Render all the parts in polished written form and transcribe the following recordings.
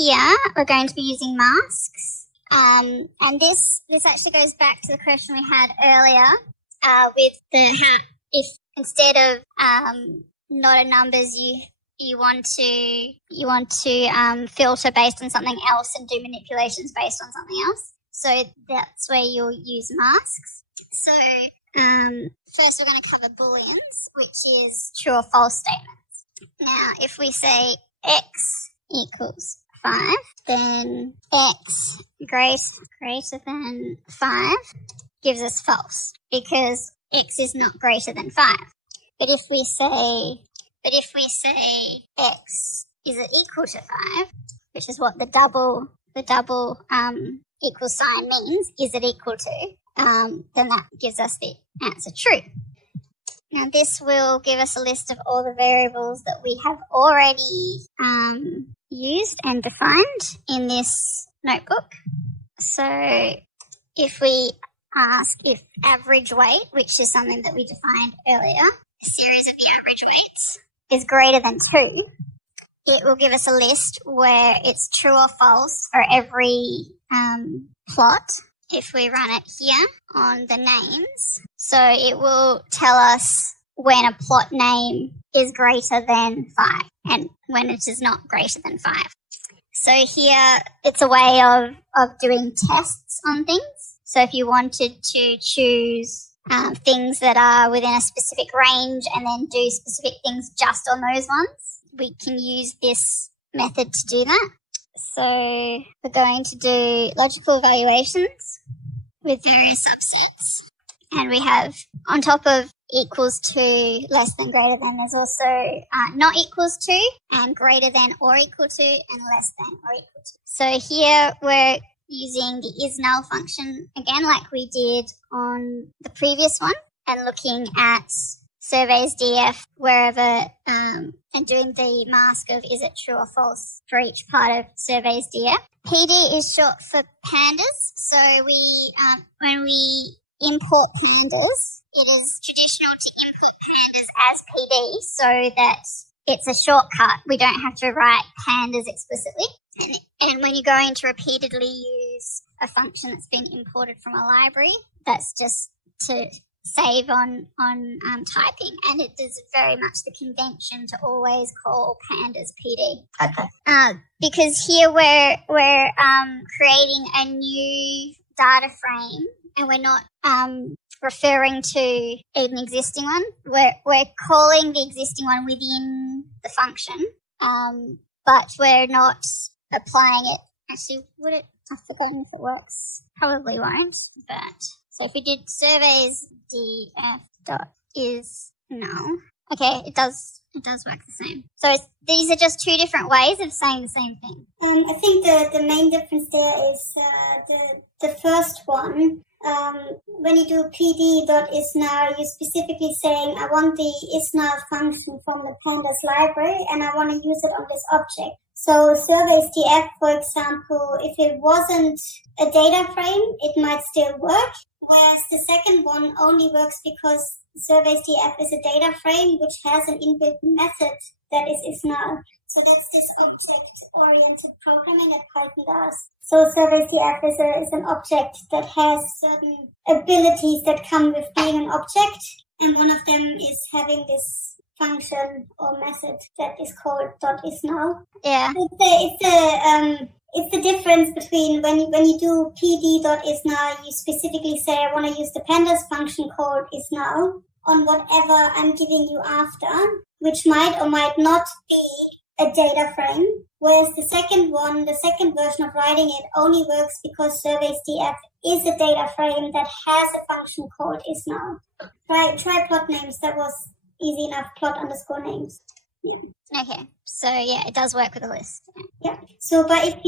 here we're going to be using masks. And this actually goes back to the question we had earlier with the if instead of not a numbers you want to filter based on something else and do manipulations based on something else. So that's where you'll use masks. So first we're going to cover booleans, which is true or false statements. Now if we say x equals 5, then x greater than 5 gives us false because x is not greater than 5. But if we say x is equal to 5, which is what the double equal sign means, is it equal to, then that gives us the answer true. Now this will give us a list of all the variables that we have already used and defined in this notebook. So if we ask if average weight, which is something that we defined earlier, a series of the average weights, is greater than 2, it will give us a list where it's true or false for every plot if we run it here on the names. So it will tell us when a plot name is greater than 5 and when it is not greater than 5. So here it's a way of doing tests on things. So if you wanted to choose things that are within a specific range and then do specific things just on those ones, we can use this method to do that. So we're going to do logical evaluations with various subsets. And we have on top of equals to, less than, greater than, there's also not equals to and greater than or equal to and less than or equal to. So here we're using the isNull function again like we did on the previous one and looking at surveys DF wherever and doing the mask of is it true or false for each part of surveys DF. PD is short for pandas, so we when we import pandas, it is traditional to input pandas as PD so that it's a shortcut. We don't have to write pandas explicitly. And when you're going to repeatedly use a function that's been imported from a library, that's just to save on typing. And it is very much the convention to always call pandas PD. Okay. Because here we're creating a new data frame and we're not referring to an existing one. We're calling the existing one within the function, but we're not applying it. Actually, would it? I've forgotten if it works. Probably won't. But so if we did surveys df dot is null, okay, it does work the same. So these are just two different ways of saying the same thing. I think the main difference there is the first one. When you do pd.isNull, you're specifically saying, I want the isNull function from the pandas library and I want to use it on this object. So surveys df, for example, if it wasn't a data frame, it might still work. Whereas the second one only works because surveys df is a data frame which has an inbuilt method that is isNull. So that's this object-oriented programming that Python does. So surveys df is an object that has certain abilities that come with being an object, and one of them is having this function or method that is called .isNull. Yeah. It's the difference between when you do pd.isNull, you specifically say, I want to use the pandas function called isNull on whatever I'm giving you after, which might or might not be a data frame. Whereas the second version of writing it only works because surveys df is a data frame that has a function called isNull. Try plot names. That was easy enough. Plot underscore names. Yeah. Okay. So yeah, it does work with a list. Yeah. So, but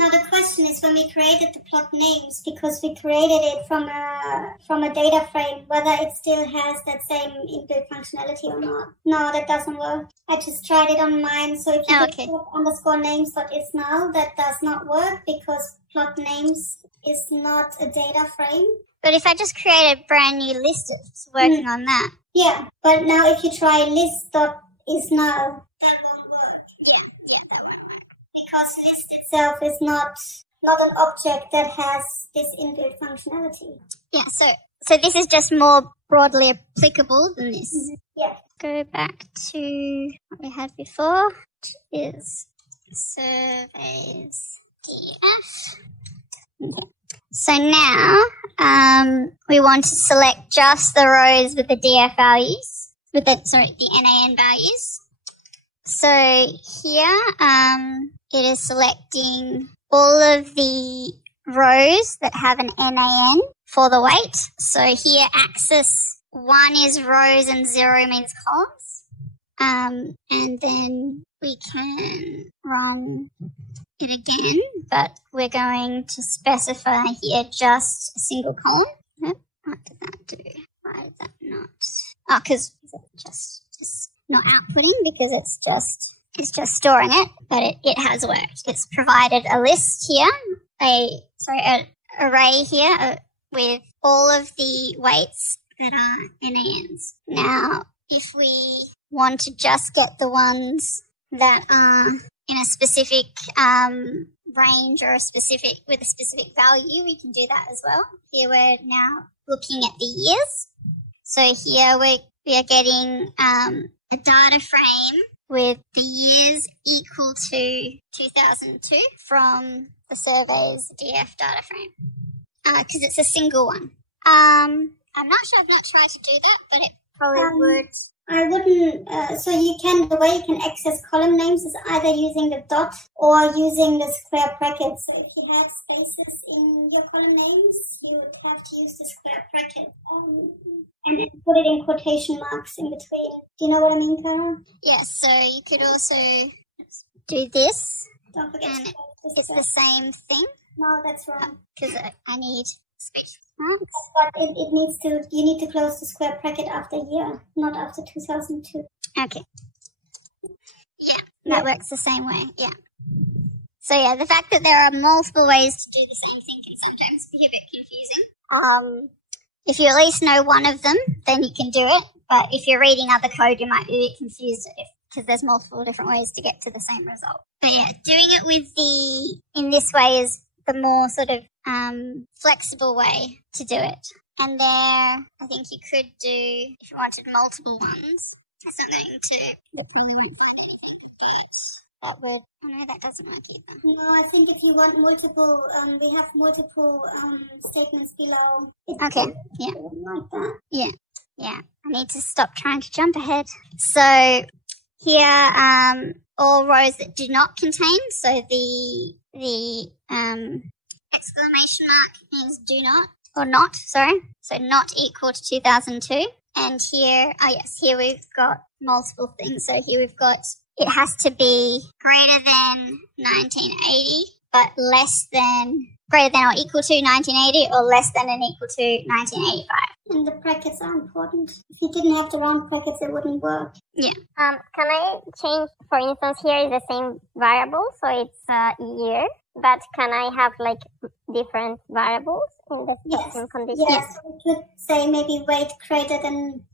now the question is, when we created the plot names, because we created it from a data frame, whether it still has that same inbuilt functionality or not. No, that doesn't work. I just tried it on mine. So if you do plot underscore names .isNull, that does not work because plot names is not a data frame. But if I just create a brand new list, it's working on that. Yeah, but now if you try list.isNull, that won't work. Yeah, that won't work. because list itself is not an object that has this inbuilt functionality. Yeah, so this is just more broadly applicable than this. Mm-hmm. Yeah. Go back to what we had before, which is surveys DF. Okay. So now we want to select just the rows with the DF values, the NaN values. So here it is selecting all of the rows that have an NaN for the weight. So here axis 1 is rows and 0 means columns. And then we can run it again, but we're going to specify here just a single column. What did that do? Why did that not? Oh, because it's just not outputting because it's just storing it, but it has worked. It's provided a list here, an array here with all of the weights that are NaNs. Now, if we want to just get the ones that are in a specific range or with a specific value, we can do that as well. Here we're now looking at the years. So here we are getting a data frame with the years equal to 2002 from the survey's DF data frame because it's a single one. I'm not sure. I've not tried to do that, but it probably works. I wouldn't, the way you can access column names is either using the dot or using the square brackets. So if you have spaces in your column names, you would have to use the square bracket and then put it in quotation marks in between. Do you know what I mean, Cara? Yes, so you could also do this. Don't forget and it's the same thing. No, that's wrong. Because I need space. But you need to close the square bracket after year, not after 2002. Okay. Yeah, that works the same way, yeah. So yeah, the fact that there are multiple ways to do the same thing can sometimes be a bit confusing. If you at least know one of them, then you can do it. But if you're reading other code, you might be a bit confused because there's multiple different ways to get to the same result. But yeah, doing it in this way is the more sort of flexible way to do it. And there, I think you could do, if you wanted multiple ones, that's not going to that would, oh no, that doesn't work either. No, I think if you want multiple, we have multiple statements below. Okay, yeah. Like that. Yeah, I need to stop trying to jump ahead. So here, all rows that do not contain, so the exclamation mark means do not, or not, sorry. So not equal to 2002. And here, here we've got multiple things. So here we've got, it has to be greater than 1980, but greater than or equal to 1980 or less than and equal to 1985. And the brackets are important. If you didn't have the round brackets, it wouldn't work. Yeah. Can I change, for instance, here is the same variable, so it's year, but can I have like different variables in the same condition? Yes, so we could say maybe weight greater than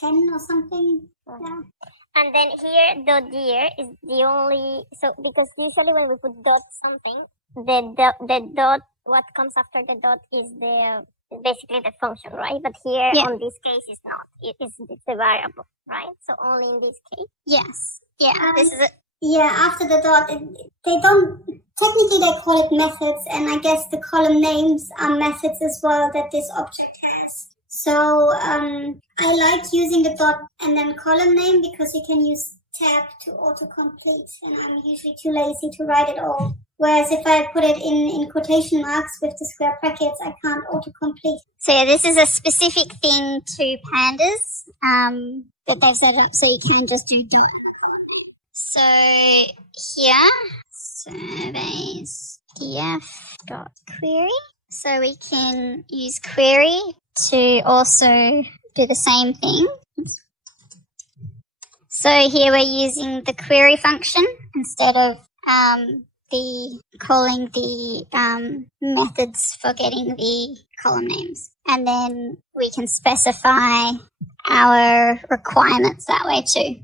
10 or something. Yeah. And then here, dot year is the only, so because usually when we put dot something, the dot, what comes after the dot is basically the function, right? But here on this case it's not. It's a variable, right? So only in this case. Yes. Yeah. This is it. Yeah, after the dot, technically they call it methods, and I guess the column names are methods as well that this object has. So I like using the dot and then column name because you can use tab to autocomplete, and I'm usually too lazy to write it all. Whereas if I put it in quotation marks with the square brackets, I can't autocomplete. So yeah, this is a specific thing to Pandas that they've set up so you can just do dot. So here, surveys df dot query. So we can use query to also do the same thing. So here we're using the query function instead of calling the methods for getting the column names. And then we can specify our requirements that way too.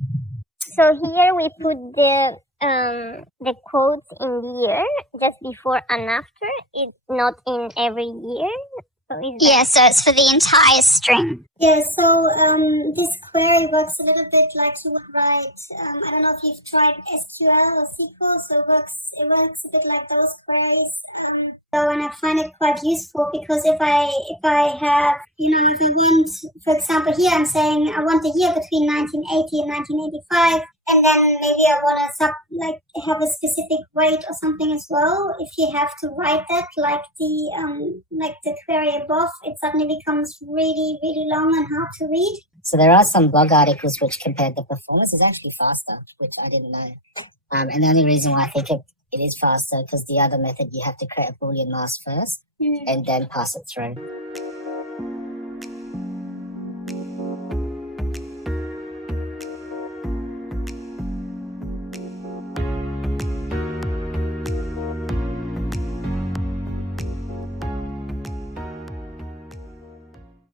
So here we put the the quotes in year just before and after. It's not in every year. So is that Yeah, so it's for the entire string. Yeah, so this query works a little bit like you would write, I don't know if you've tried SQL or SQL, so it works a bit like those queries. And I find it quite useful because if I have, if I want, for example, here I'm saying I want the year between 1980 and 1985, and then maybe I want to have a specific weight or something as well. If you have to write that like the query above, it suddenly becomes really, really long and hard to read. So there are some blog articles which compared the performance is actually faster, which I didn't know. And the only reason why I think it is faster because the other method you have to create a Boolean mask first and then pass it through.